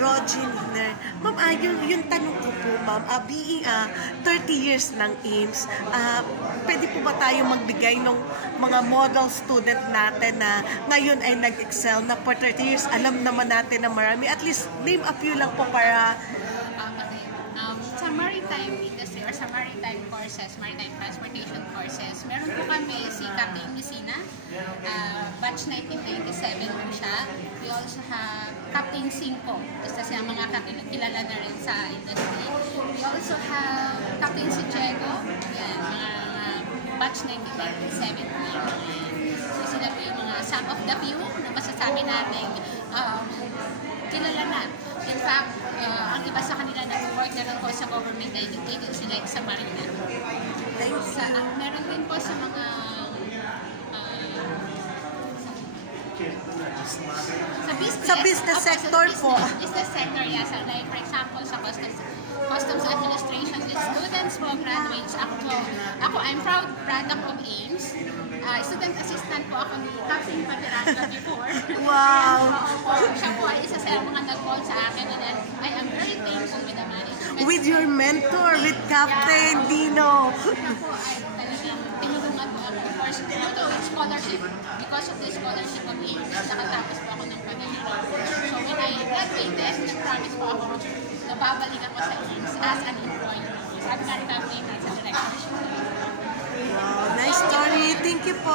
Roger. Ma'am, yung tanong ko po, ma'am, being 30 years ng AIMS, pwede po ba tayo magbigay ng mga model student natin na ngayon ay nag-excel na for 30 years, alam naman natin na marami. At least, name a few lang po para... Sa maritime industry or sa maritime courses, maritime transportation courses, meron po kami si Captain Messina, batch 1997 po siya. We also have Captain Cinco, isa siya mga captain na kilala na rin sa industry. We also have Captain Sichego, yan, mga batch 1997 po yun. So sila po yung mga some of the few na masasabi natin kilala na. In fact, ang iba sa kanila nag-work na rin po sa government dahil dito sila sa Marina. Meron din po sa mga sa business sector po. Business sector, yes. Like for example, sa Customs Administration, the students po, graduates. Ako, I'm proud product of AIMS. Student assistant po ako ni Captain Patiranga before. Wow! Siya po ay isa sa mga nag-call sa akin and I am very thankful with the management. With your mentor, with Captain Dino. Siya po ay talagang tinulungan po ako. Of course, due to scholarship, because of the scholarship of AIMS, nakatapos po ako ng pag-aaral. So when I graduated, nag-promise po ako na babalik ako sa AIMS as an employee. Sabi nga rin kami sa directorship. Wow, nice story. Thank you po.